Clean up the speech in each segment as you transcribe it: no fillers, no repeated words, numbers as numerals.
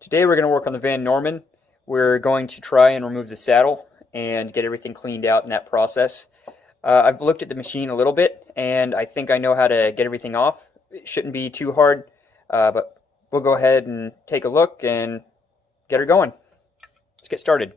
Today we're going to work on the Van Norman. We're going to try and remove the saddle and get everything cleaned out in that process. I've looked at the machine a little bit and I think I know how to get everything off. It shouldn't be too hard, but we'll go ahead and take a look and get her going. Let's get started.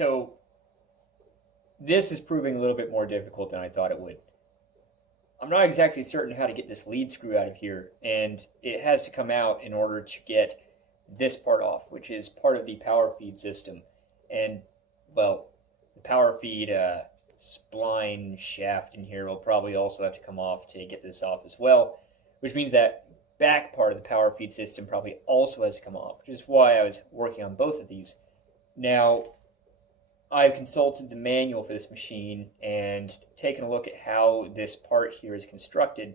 So this is proving a little bit more difficult than I thought it would. I'm not exactly certain how to get this lead screw out of here, and it has to come out in order to get this part off, which is part of the power feed system. And, well, the power feed spline shaft in here will probably also have to come off to get this off as well, which means that back part of the power feed system probably also has to come off, which is why I was working on both of these. Now, I've consulted the manual for this machine and taken a look at how this part here is constructed,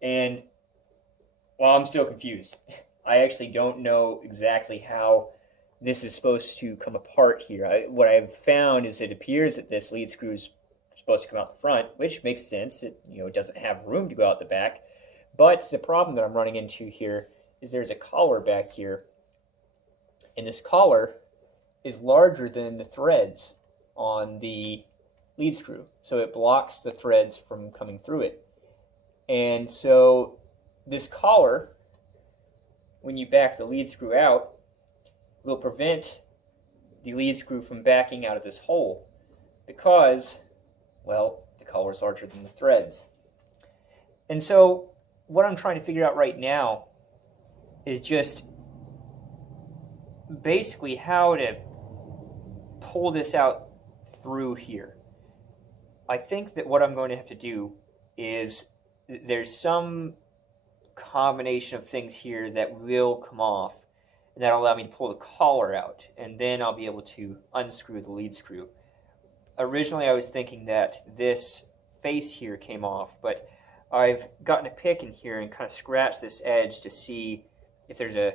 and well, I'm still confused. I actually don't know exactly how this is supposed to come apart here. What I've found is it appears that this lead screw is supposed to come out the front, which makes sense. It doesn't have room to go out the back. But the problem that I'm running into here is there's a collar back here, and this collar is larger than the threads on the lead screw, so it blocks the threads from coming through it. And so this collar, when you back the lead screw out, will prevent the lead screw from backing out of this hole because, well, the collar is larger than the threads. And so what I'm trying to figure out right now is just basically how to pull this out through here. I think that what I'm going to have to do is there's some combination of things here that will come off, and that'll allow me to pull the collar out, and then I'll be able to unscrew the lead screw. Originally I was thinking that this face here came off, but I've gotten a pick in here and kind of scratched this edge to see if there's a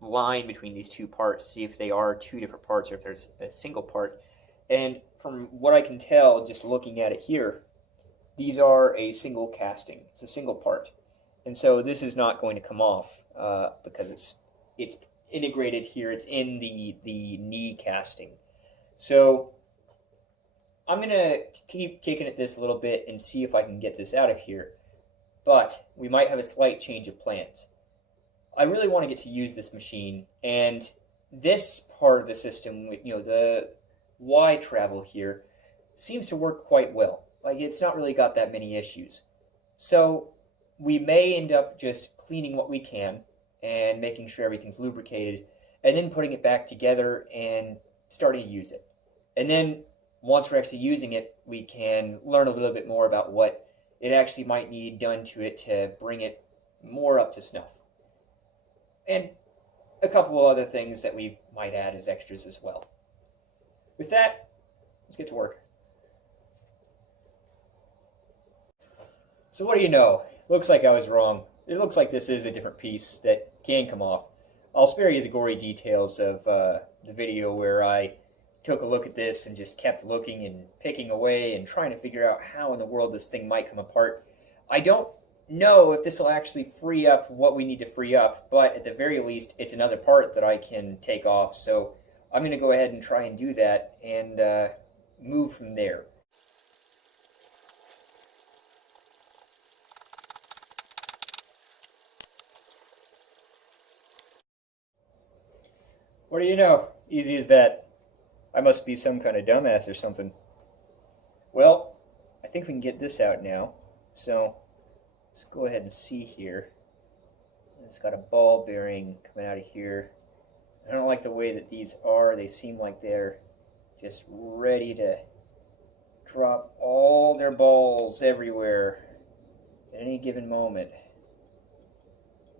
line between these two parts, see if they are two different parts or if there's a single part. And from what I can tell, just looking at it here, these are a single casting. It's a single part. And so this is not going to come off because it's integrated here. It's in the knee casting. So I'm going to keep kicking at this a little bit and see if I can get this out of here. But we might have a slight change of plans. I really want to get to use this machine, and this part of the system, the Y travel here, seems to work quite well. Like, it's not really got that many issues. So we may end up just cleaning what we can and making sure everything's lubricated, and then putting it back together and starting to use it. And then once we're actually using it, we can learn a little bit more about what it actually might need done to it to bring it more up to snuff. And a couple of other things that we might add as extras as well. With that, let's get to work. So what do you know? Looks like I was wrong. It looks like this is a different piece that can come off. I'll spare you the gory details of the video where I took a look at this and just kept looking and picking away and trying to figure out how in the world this thing might come apart. I don't know if this will actually free up what we need to free up, but at the very least, it's another part that I can take off. So I'm going to go ahead and try and do that and move from there. What do you know? Easy as that. I must be some kind of dumbass or something. Well, I think we can get this out now. So let's go ahead and see here. It's got a ball bearing coming out of here. I don't like the way that these are. They seem like they're just ready to drop all their balls everywhere at any given moment.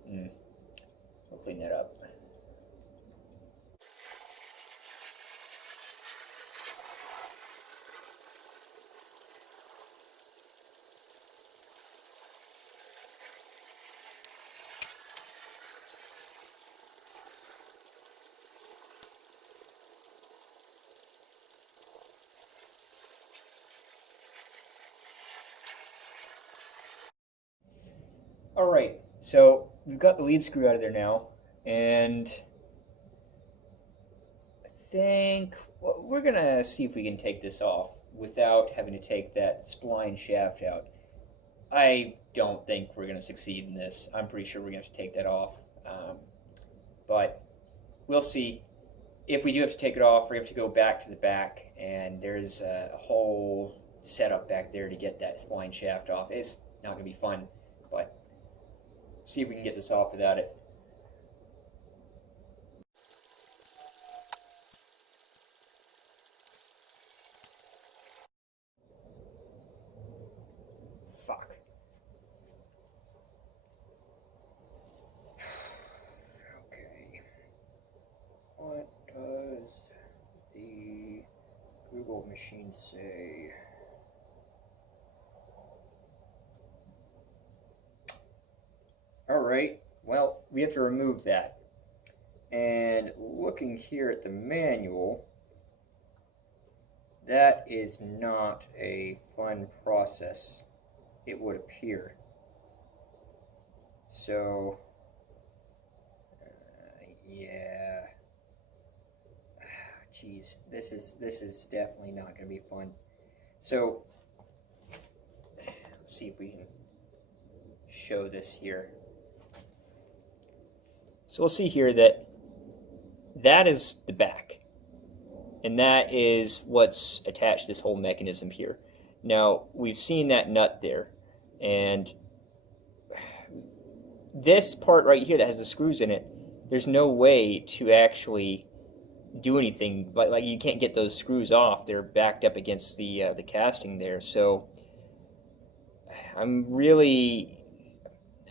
We'll clean that up. Alright, so we've got the lead screw out of there now, and I think we're going to see if we can take this off without having to take that spline shaft out. I don't think we're going to succeed in this. I'm pretty sure we're going to have to take that off, but we'll see. if we do have to take it off, we have to go back to the back, and there's a whole setup back there to get that spline shaft off. It's not going to be fun, but see if we can get this off without it. Fuck. Okay. What does the Google machine say? Alright, well, we have to remove that. And looking here at the manual, that is not a fun process, it would appear. So, yeah. Jeez, this is definitely not going to be fun. So, let's see if we can show this here. So we'll see here that that is the back, and that is what's attached to this whole mechanism here. Now, we've seen that nut there, and this part right here that has the screws in it, there's no way to actually do anything. Like you can't get those screws off. They're backed up against the casting there. So I'm really,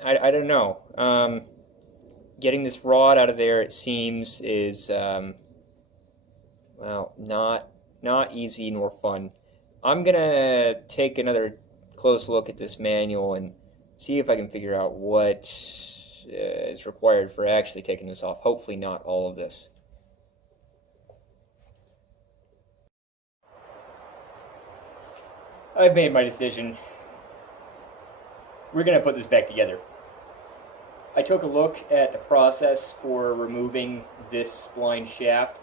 I don't know. Getting this rod out of there, it seems, is well, not easy nor fun. I'm gonna take another close look at this manual and see if I can figure out what is required for actually taking this off. Hopefully not all of this. I've made my decision. We're gonna put this back together. I took a look at the process for removing this spline shaft.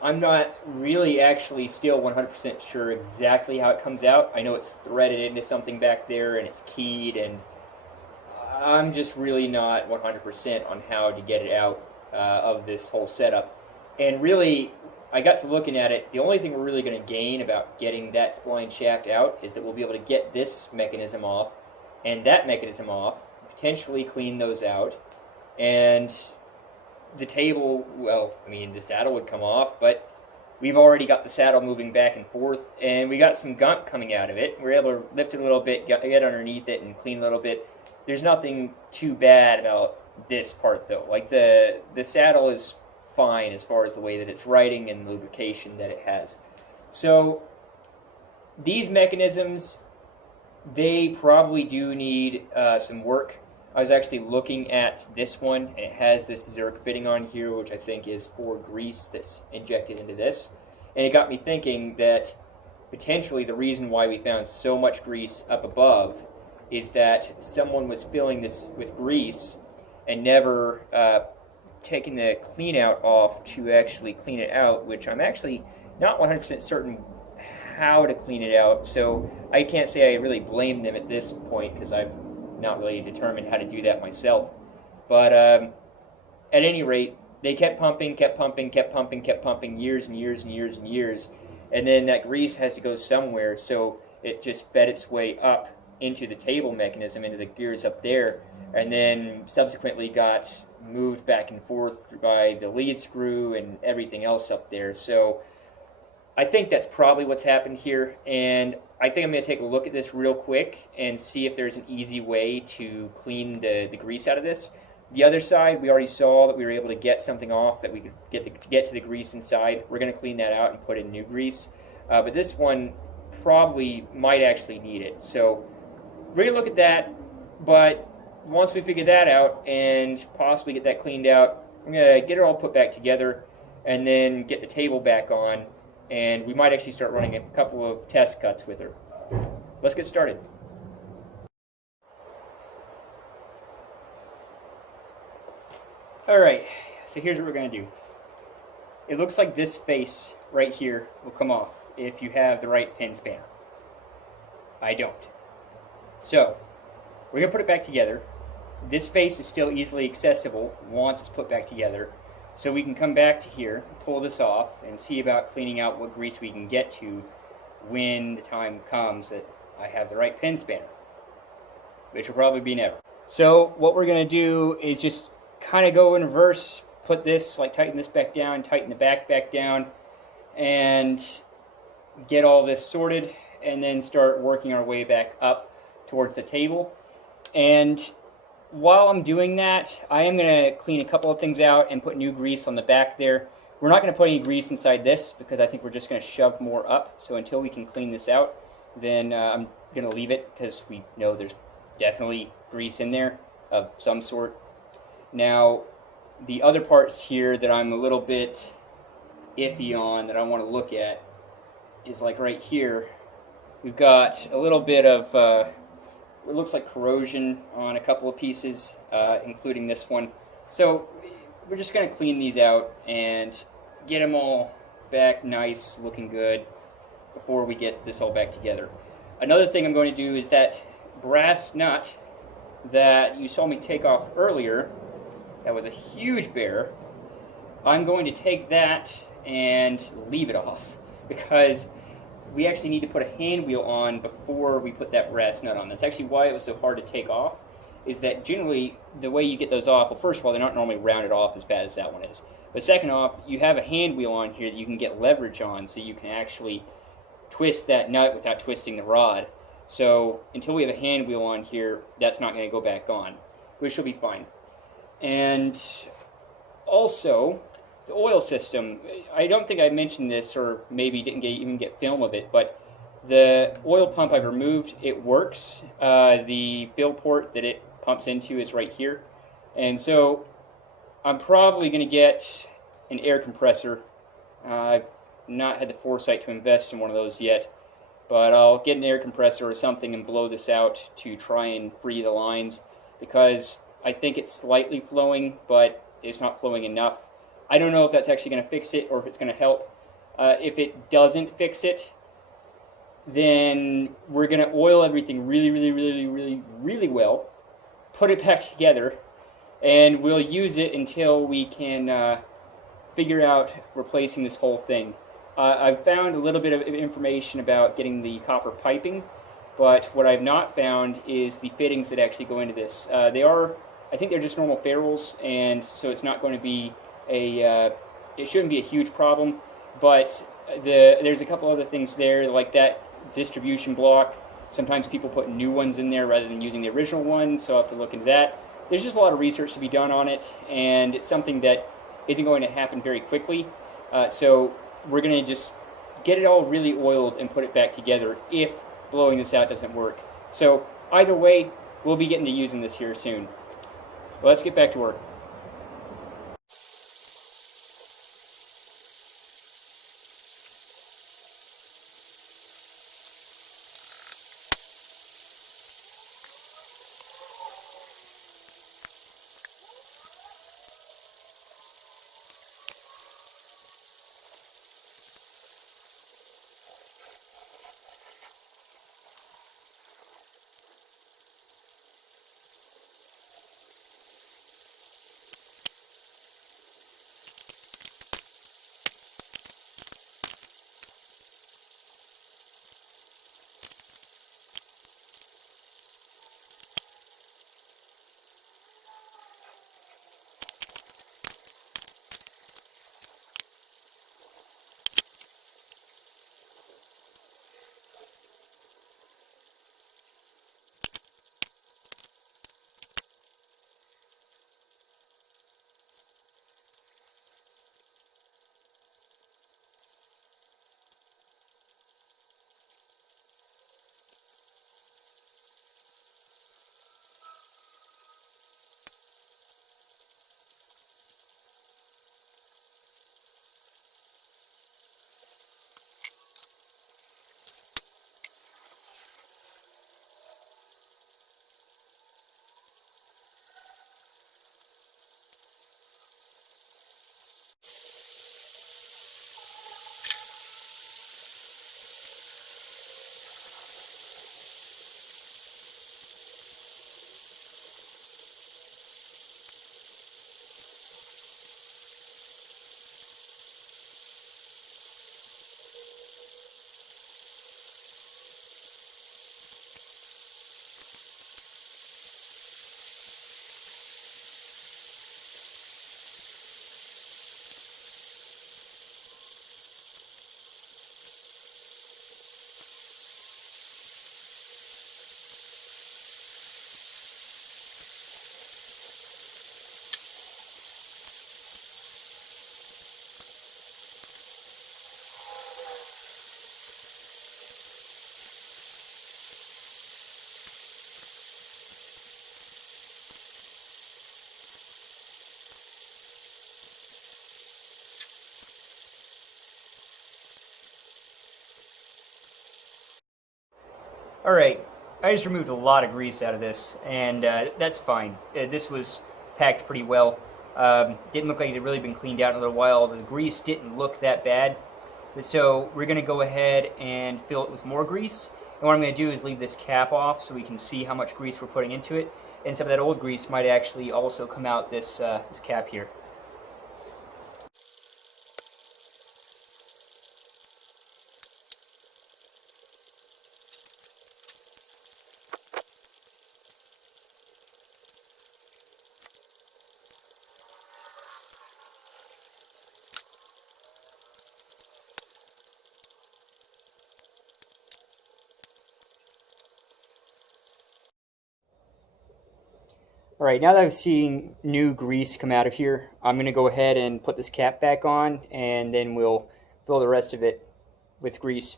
I'm not really actually still 100% sure exactly how it comes out. I know it's threaded into something back there and it's keyed, and I'm just really not 100% on how to get it out of this whole setup. And really, I got to looking at it, the only thing we're really going to gain about getting that spline shaft out is that we'll be able to get this mechanism off and that mechanism off, potentially clean those out, and the table, well, I mean, the saddle would come off, but we've already got the saddle moving back and forth, and we got some gunk coming out of it. We're able to lift it a little bit, get underneath it, and clean a little bit. There's nothing too bad about this part, though. Like, the saddle is fine as far as the way that it's riding and the lubrication that it has. So, these mechanisms, they probably do need some work. I was actually looking at this one, and it has this Zerk fitting on here, which I think is for grease that's injected into this. And it got me thinking that potentially the reason why we found so much grease up above is that someone was filling this with grease and never taking the clean out off to actually clean it out, which I'm actually not 100% certain how to clean it out. So I can't say I really blame them at this point, because I've not really determined how to do that myself. But at any rate, they kept pumping, years and years and years and years, and then that grease has to go somewhere, so it just fed its way up into the table mechanism, into the gears up there, and then subsequently got moved back and forth by the lead screw and everything else up there. So I think that's probably what's happened here, and I think I'm going to take a look at this real quick and see if there's an easy way to clean the grease out of this. The other side, we already saw that we were able to get something off that we could get to the grease inside. We're going to clean that out and put in new grease. But this one probably might actually need it. So we're going to look at that, but once we figure that out and possibly get that cleaned out, I'm going to get it all put back together and then get the table back on, and we might actually start running a couple of test cuts with her. Let's get started. Alright, so here's what we're going to do. It looks like this face right here will come off if you have the right pin spanner. I don't. So, we're going to put it back together. This face is still easily accessible once it's put back together. So we can come back to here, pull this off, and see about cleaning out what grease we can get to when the time comes that I have the right pin spanner, which will probably be never. So what we're going to do is just kind of go in reverse, put this, like tighten this back down, tighten the back down, and get all this sorted, and then start working our way back up towards the table. And while I'm doing that, I am going to clean a couple of things out and put new grease on the back there. We're not going to put any grease inside this because I think we're just going to shove more up. So until we can clean this out, then I'm going to leave it because we know there's definitely grease in there of some sort. Now, the other parts here that I'm a little bit iffy on that I want to look at is like right here. We've got a little bit of it looks like corrosion on a couple of pieces, including this one. So we're just going to clean these out and get them all back nice, looking good, before we get this all back together. Another thing I'm going to do is that brass nut that you saw me take off earlier, that was a huge bear. I'm going to take that and leave it off because we actually need to put a hand wheel on before we put that brass nut on. That's actually why it was so hard to take off, is that generally the way you get those off, well, first of all, they're not normally rounded off as bad as that one is. But second off, you have a hand wheel on here that you can get leverage on so you can actually twist that nut without twisting the rod. So until we have a hand wheel on here, that's not going to go back on, which will be fine. And also, the oil system, I don't think I mentioned this, or maybe didn't even get film of it, but the oil pump I've removed, it works. The fill port that it pumps into is right here. And so I'm probably going to get an air compressor. I've not had the foresight to invest in one of those yet, but I'll get an air compressor or something and blow this out to try and free the lines, because I think it's slightly flowing, but it's not flowing enough. I don't know if that's actually going to fix it or if it's going to help. If it doesn't fix it, then we're going to oil everything really well, put it back together, and we'll use it until we can figure out replacing this whole thing. I've found a little bit of information about getting the copper piping, but what I've not found is the fittings that actually go into this. I think they're just normal ferrules, and so it's not going to be it shouldn't be a huge problem, but there's a couple other things there, like that distribution block. Sometimes people put new ones in there rather than using the original one, so I'll have to look into that. There's just a lot of research to be done on it, and it's something that isn't going to happen very quickly. So we're going to just get it all really oiled and put it back together if blowing this out doesn't work. So either way, we'll be getting to using this here soon. Well, let's get back to work. Alright, I just removed a lot of grease out of this, and that's fine. This was packed pretty well. Didn't look like it had really been cleaned out in a little while. The grease didn't look that bad. So we're going to go ahead and fill it with more grease. And what I'm going to do is leave this cap off so we can see how much grease we're putting into it. And some of that old grease might actually also come out this cap here. Alright, now that I've seen new grease come out of here, I'm going to go ahead and put this cap back on, and then we'll fill the rest of it with grease.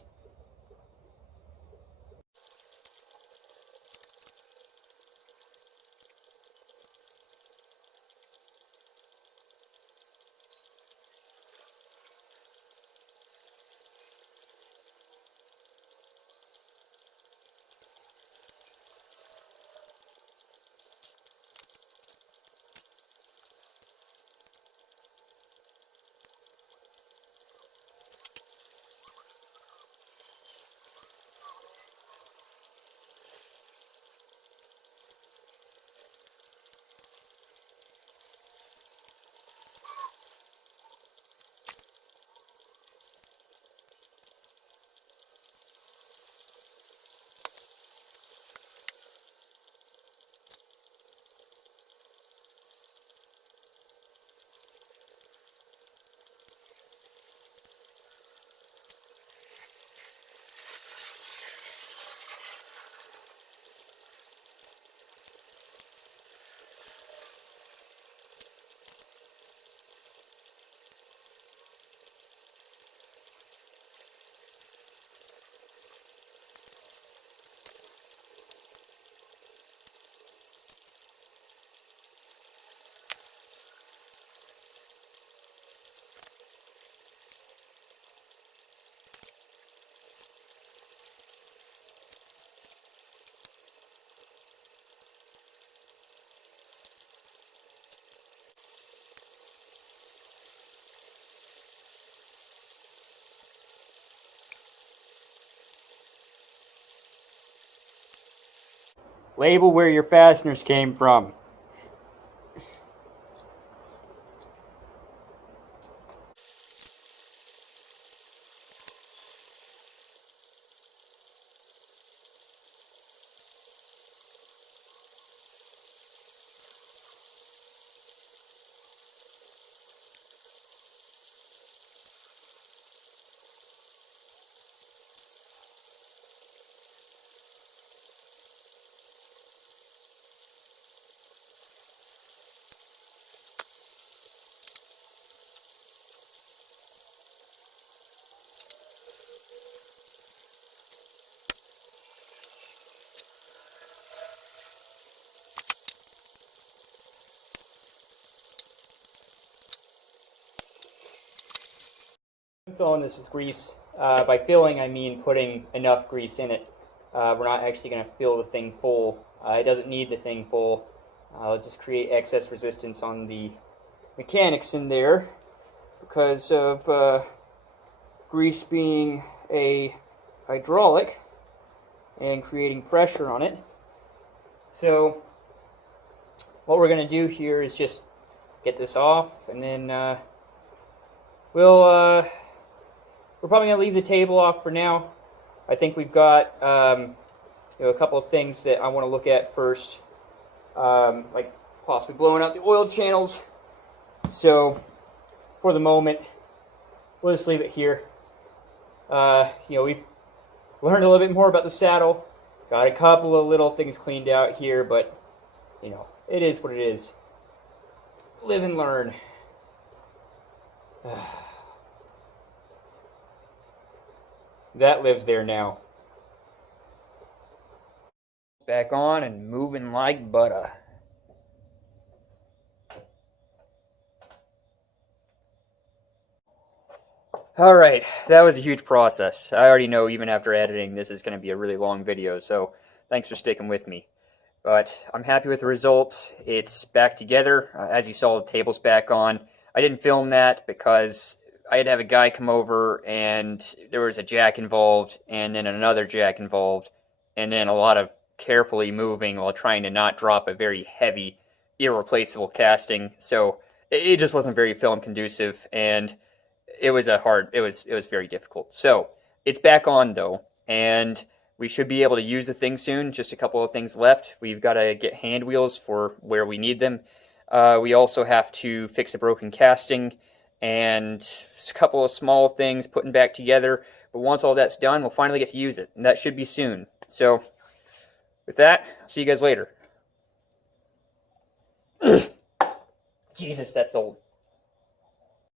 Label where your fasteners came from. I'm filling this with grease. By filling, I mean putting enough grease in it. We're not actually going to fill the thing full. It doesn't need the thing full. It'll just create excess resistance on the mechanics in there because of grease being a hydraulic and creating pressure on it. So what we're going to do here is just get this off, and then we're probably going to leave the table off for now. I think we've got a couple of things that I want to look at first, like possibly blowing out the oil channels. So for the moment, we'll just leave it here. We've learned a little bit more about the saddle. Got a couple of little things cleaned out here, but it is what it is. Live and learn. That lives there now. Back on and moving like butter. Alright, that was a huge process. I already know even after editing this is going to be a really long video, so thanks for sticking with me. But I'm happy with the result. It's back together. As you saw, the table's back on. I didn't film that because I had to have a guy come over and there was a jack involved and then another jack involved and then a lot of carefully moving while trying to not drop a very heavy, irreplaceable casting. So it just wasn't very film conducive, and it was very difficult. So it's back on though, and we should be able to use the thing soon. Just a couple of things left. We've got to get hand wheels for where we need them. We also have to fix a broken casting and a couple of small things putting back together. But once all that's done, we'll finally get to use it, and that should be soon. So with that, see you guys later. Jesus, that's old.